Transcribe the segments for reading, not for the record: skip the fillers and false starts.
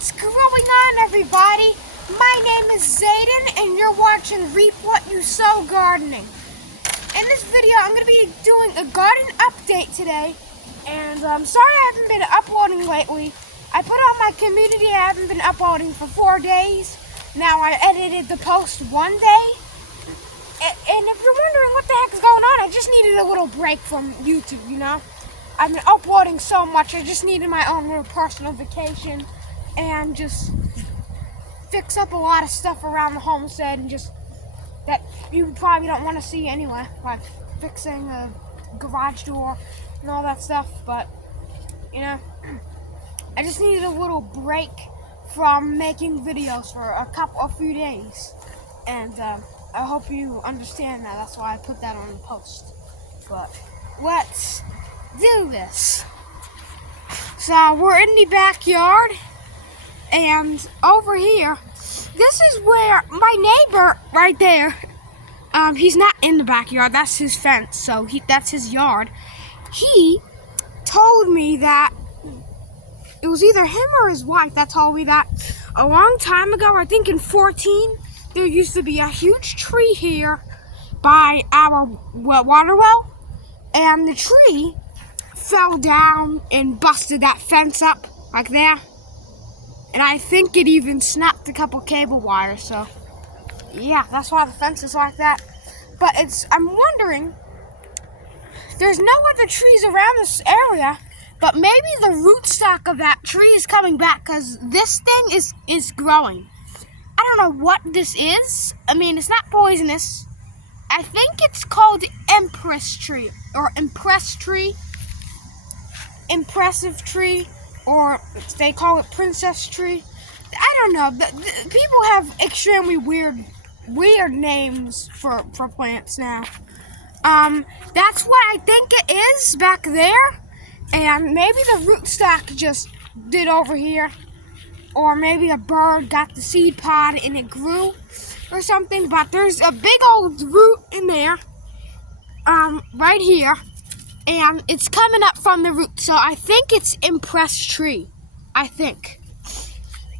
What's going on, everybody? My name is Zayden, and you're watching Reap What You Sow Gardening. In this video, I'm going to be doing a garden update today, and I'm sorry I haven't been uploading lately. I put on my community, I haven't been uploading for 4 days. Now I edited the post one day, and if you're wondering what the heck's going on, I just needed a little break from YouTube, you know? I've been uploading so much, I just needed my own little personal vacation and just fix up a lot of stuff around the homestead and just that you probably don't want to see anyway, like fixing a garage door and all that stuff. But, you know, I just needed a little break from making videos for a few days. And I hope you understand that. That's why I put that on the post. But let's do this. So we're in the backyard, and over here, this is where my neighbor right there, he's not in the backyard, that's his fence, so that's his yard. He told me that it was either him or his wife that told me that a long time ago, I think in 2014, there used to be a huge tree here by our water well, and the tree fell down and busted that fence up like there, and I think it even snapped a couple cable wires. So yeah, that's why the fence is like that. But I'm wondering, there's no other trees around this area, but maybe the rootstock of that tree is coming back, because this thing is growing. I don't know what this is. I mean, it's not poisonous. I think it's called empress tree or impressive tree, or they call it princess tree. I don't know. People have extremely weird names for plants now. That's what I think it is back there, and maybe the rootstock just did over here, or maybe a bird got the seed pod and it grew or something. But there's a big old root in there, right here. And it's coming up from the root, so I think it's impressed tree, I think.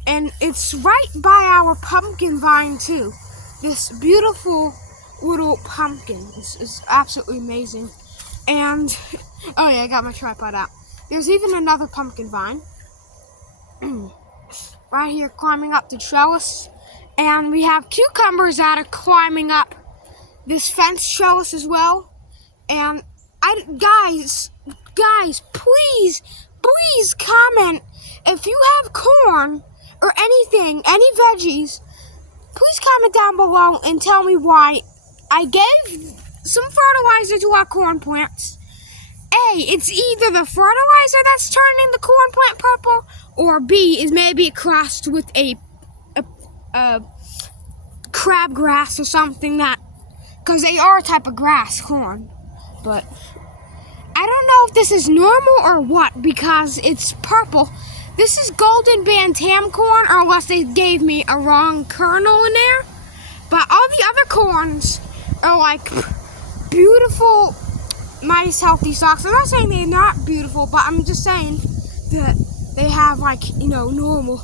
And it's right by our pumpkin vine too. This beautiful little pumpkin is absolutely amazing. And, oh yeah, I got my tripod out. There's even another pumpkin vine right here climbing up the trellis. And we have cucumbers that are climbing up this fence trellis as well. And guys, please comment if you have corn or anything, any veggies. Please comment down below and tell me why I gave some fertilizer to our corn plants. A, it's either the fertilizer that's turning the corn plant purple, or B, is maybe it crossed with a crabgrass or something, that, because they are a type of grass, corn. But I don't know if this is normal or what, because it's purple. This is golden bantam corn, or unless they gave me a wrong kernel in there. But all the other corns are like beautiful, nice, healthy stalks. I'm not saying they're not beautiful, but I'm just saying that they have, like, you know, normal.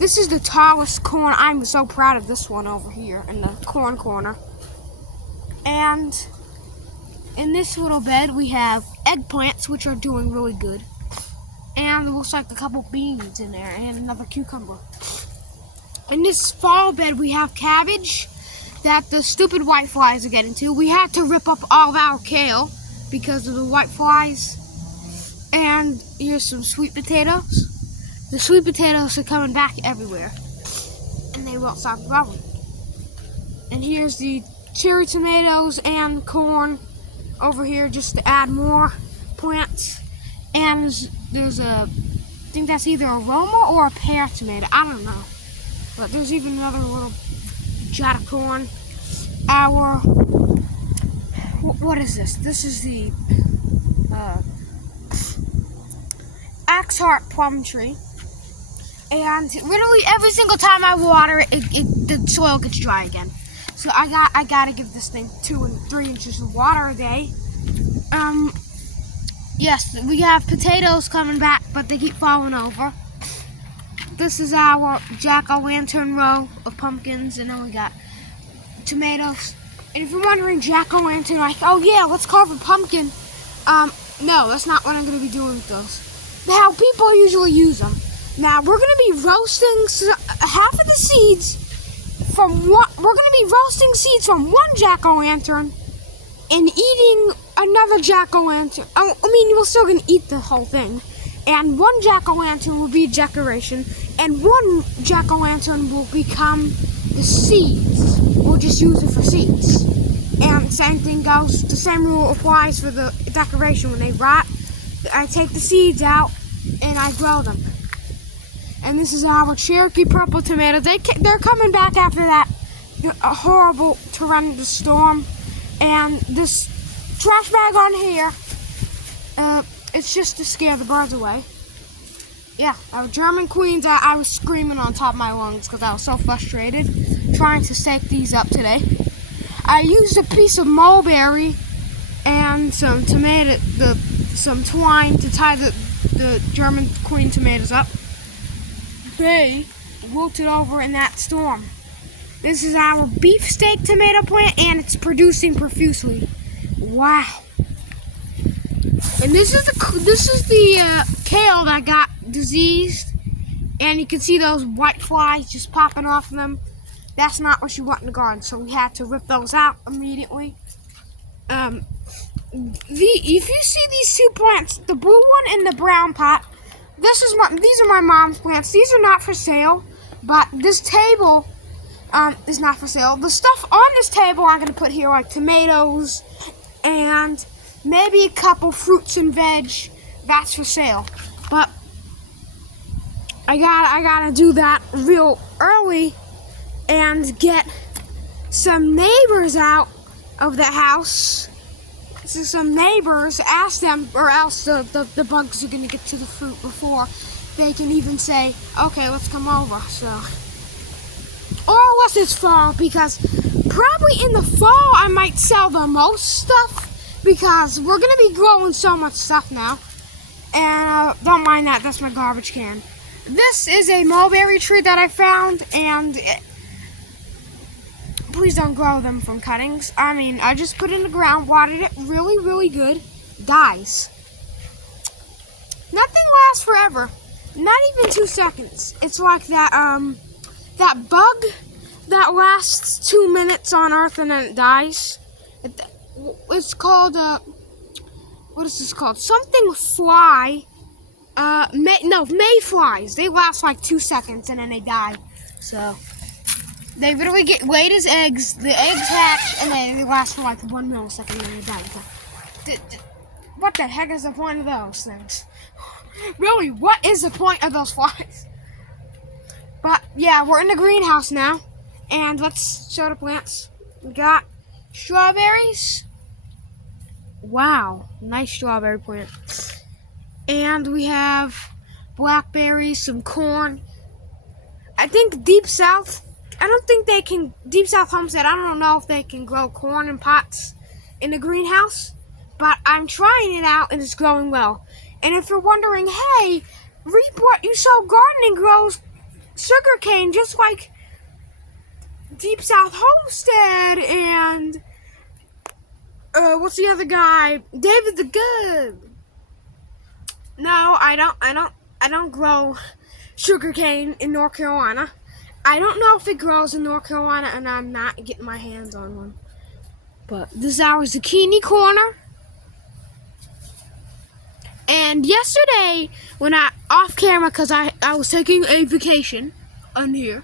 This is the tallest corn. I'm so proud of this one over here in the corn corner. And in this little bed, we have eggplants, which are doing really good. And it looks like a couple beans in there and another cucumber. In this fall bed, we have cabbage that the stupid whiteflies are getting to. We had to rip up all of our kale because of the whiteflies. And here's some sweet potatoes. The sweet potatoes are coming back everywhere, and they won't stop growing. And here's the cherry tomatoes and corn over here, just to add more plants. And there's I think that's either a Roma or a pear tomato, I don't know. But there's even another little jar of corn. What is this? This is the Axheart plum tree. And literally every single time I water it, the soil gets dry again. So I gotta give this thing 2 and 3 inches of water a day. Yes, we have potatoes coming back, but they keep falling over. this is our jack-o'-lantern row of pumpkins, and then we got tomatoes. And if you're wondering, jack-o'-lantern, like, oh yeah, let's carve a pumpkin. No, that's not what I'm going to be doing with those. How people usually use them. Now, we're going to be roasting half of the seeds from one. We're going to be roasting seeds from one jack-o'-lantern and eating another jack-o'-lantern. I mean, we're still going to eat the whole thing. And one jack-o'-lantern will be decoration, and one jack-o'-lantern will become the seeds. We'll just use it for seeds. And same thing goes, the same rule applies for the decoration. When they rot, I take the seeds out and I grow them. And this is our Cherokee purple tomatoes. They're coming back after that horrible torrential storm. And this trash bag on here, it's just to scare the birds away. Yeah, our German queens, I was screaming on top of my lungs because I was so frustrated trying to stake these up today. I used a piece of mulberry and some some twine to tie the German queen tomatoes up. They wilted over in that storm. This is our beefsteak tomato plant, and it's producing profusely. Wow! And this is the kale that got diseased, and you can see those white flies just popping off of them. That's not what you want in the garden, so we had to rip those out immediately. If you see these two plants, the blue one and the brown pot, these are my mom's plants. These are not for sale, but this table is not for sale. The stuff on this table I'm gonna put here, like tomatoes and maybe a couple fruits and veg. That's for sale, but I gotta do that real early and get some neighbors out of the house. So some neighbors, ask them, or else the bugs are gonna get to the fruit before they can even say, okay, let's come over. So, or unless it's fall, because probably in the fall I might sell the most stuff because we're gonna be growing so much stuff now. And don't mind that, that's my garbage can. This is a mulberry tree that I found, and please don't grow them from cuttings. I mean, I just put it in the ground, watered it really, really good. Dies. Nothing lasts forever. Not even 2 seconds. It's like that that bug that lasts 2 minutes on Earth and then it dies. It's called what is this called? Something fly. Mayflies. They last like 2 seconds and then they die. So they literally get laid as eggs. The eggs hatch and they last for like 1 millisecond and then they die. So, what the heck is the point of those things? Really, what is the point of those flies? But yeah, we're in the greenhouse now, and let's show the plants. We got strawberries. Wow, nice strawberry plant. And we have blackberries, some corn. I think Deep South, Deep South Homestead, I don't know if they can grow corn in pots in the greenhouse, but I'm trying it out and it's growing well. And if you're wondering, hey, Reap What You Sow Gardening grows sugarcane just like Deep South Homestead and what's the other guy? David the Good. No, I don't grow sugarcane in North Carolina. I don't know if it grows in North Carolina, and I'm not getting my hands on one. But this is our zucchini corner. And yesterday, when off camera, because I was taking a vacation on here,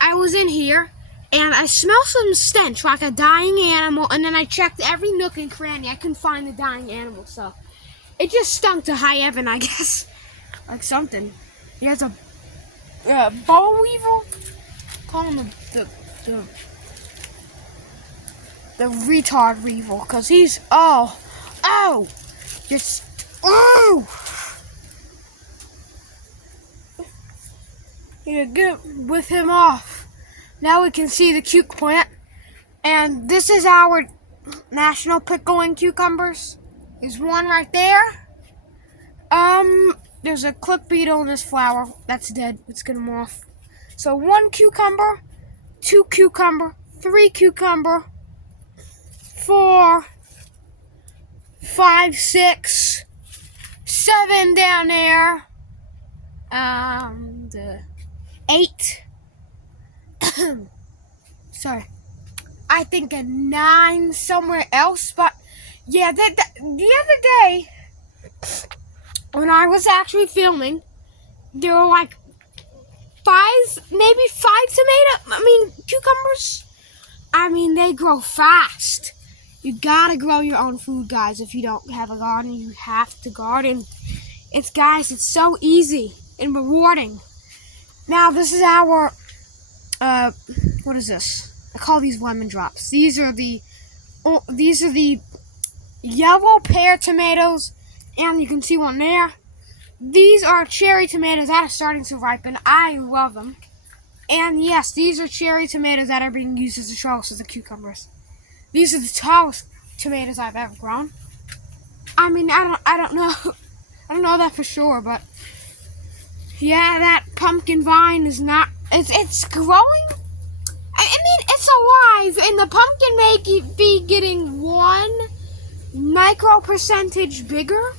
I was in here, and I smelled some stench, like a dying animal, and then I checked every nook and cranny. I couldn't find the dying animal, so it just stunk to high heaven, I guess. Like something. Here's a boll weevil. Call him the retard weevil, because he's, just, you get with him off. Now we can see the cuke plant. And this is our national pickling cucumbers. There's one right there. there's a click beetle in this flower that's dead. Let's get them off. So 1 cucumber, 2 cucumber, 3 cucumber, 4, 5, 6, 7 down there, 8. Sorry, I think a 9 somewhere else. But yeah, the other day when I was actually filming, there were like 5, maybe 5 cucumbers. I mean, they grow fast. You gotta grow your own food, guys. If you don't have a garden, you have to garden. It's so easy and rewarding. Now, this is our, what is this? I call these lemon drops. These are the yellow pear tomatoes, and you can see one there. These are cherry tomatoes that are starting to ripen. I love them. And yes, these are cherry tomatoes that are being used as the tallest of the cucumbers. These are the tallest tomatoes I've ever grown. I mean, I don't know. I don't know that for sure, but yeah, that pumpkin vine is not. It's growing. I mean, it's alive, and the pumpkin may be getting 1 micro percentage bigger.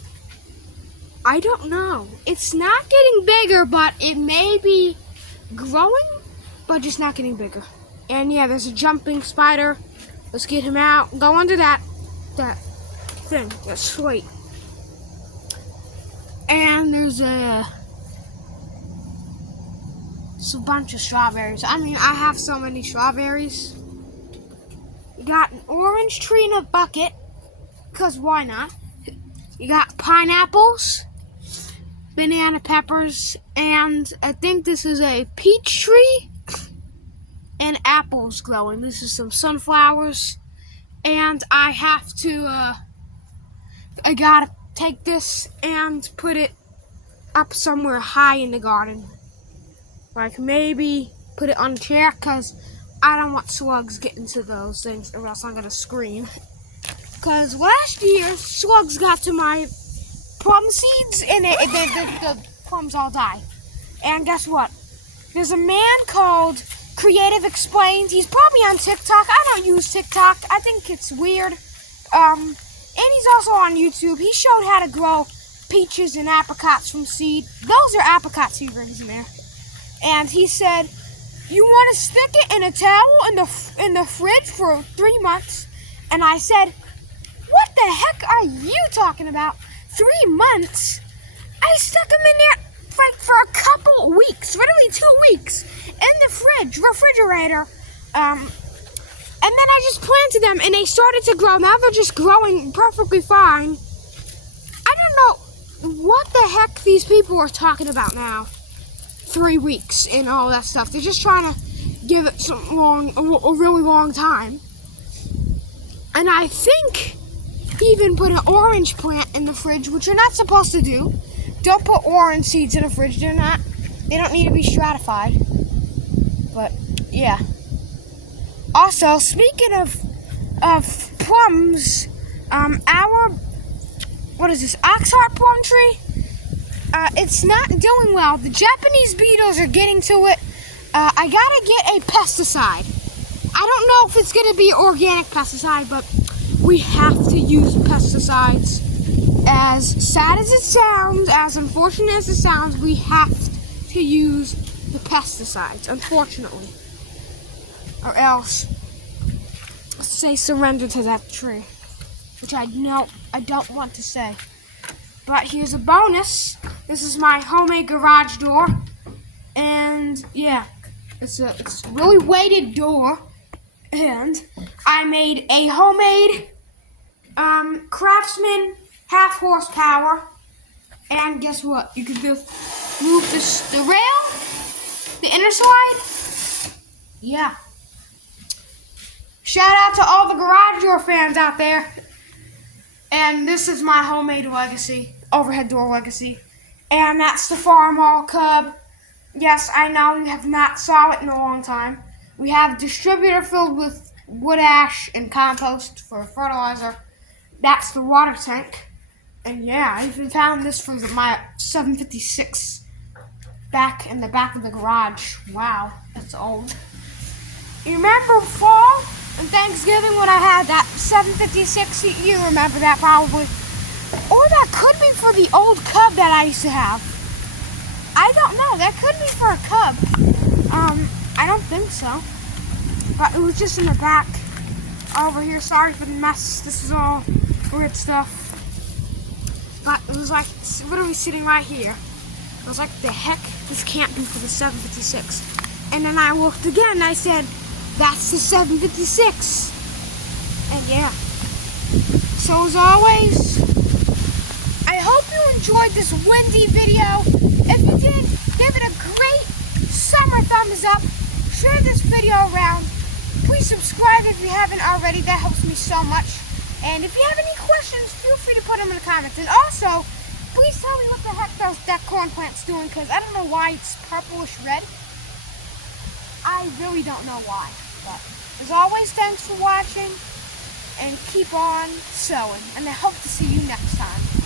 I don't know. It's not getting bigger, but it may be growing, but just not getting bigger. And yeah, there's a jumping spider. Let's get him out. Go under that thing. That's sweet. And there's a bunch of strawberries. I mean, I have so many strawberries. You got an orange tree in a bucket, because why not? You got pineapples, banana peppers, and I think this is a peach tree, and apples growing. This is some sunflowers, and I have to, I gotta take this and put it up somewhere high in the garden. Like maybe put it on a chair, because I don't want slugs getting to those things, or else I'm gonna scream. Because last year, slugs got to my plum seeds, and the plums all die. And guess what? There's a man called Creative Explained. He's probably on TikTok. I don't use TikTok. I think it's weird. And he's also on YouTube. He showed how to grow peaches and apricots from seed. Those are apricot seedlings in there. And he said, you want to stick it in a towel in the fridge for 3 months. And I said, what the heck are you talking about? 3 months? I stuck them in there like for a couple weeks, literally 2 weeks, in the refrigerator. And then I just planted them, and they started to grow. Now they're just growing perfectly fine. I don't know what the heck these people are talking about now. 3 weeks and all that stuff. They're just trying to give it a really long time. And I think he even put an orange plant in the fridge, which you're not supposed to do. Don't put orange seeds in a fridge. They don't need to be stratified. But yeah. Also, speaking of plums, our oxheart plum tree, it's not doing well. The Japanese beetles are getting to it. I gotta get a pesticide. I don't know if it's gonna be organic pesticide, but we have to use pesticides. As sad as it sounds, as unfortunate as it sounds, we have to use the pesticides, unfortunately. Or else, say surrender to that tree. Which I don't want to say. But here's a bonus. This is my homemade garage door. And yeah, it's a really weighted door. And I made a homemade Craftsman half horsepower. And guess what? You can just move the rail, the inner slide. Yeah. Shout out to all the garage door fans out there. And this is my homemade legacy, overhead door legacy. And that's the Farm Hall Cub. Yes, I know you have not saw it in a long time. We have a distributor filled with wood ash and compost for fertilizer. That's the water tank. And yeah, I even found this from my 756 back in the back of the garage. Wow, that's old. You remember fall and Thanksgiving when I had that 756? You remember that probably. Or that could be for the old Cub that I used to have. I don't know. That could be for a Cub. I don't think so. But it was just in the back over here. Sorry for the mess. This is all weird stuff. But it was like literally sitting right here. I was like, the heck? This can't be for the 756. And then I looked again and I said, that's the 756. And yeah. So as always, I hope you enjoyed this windy video. If you did, give it a great summer thumbs up. Share this video around. Please subscribe if you haven't already. That helps me so much. And if you have any questions, feel free to put them in the comments. And also, please tell me what the heck that corn plant's doing, because I don't know why it's purplish red. I really don't know why. But as always, thanks for watching, and keep on sowing. And I hope to see you next time.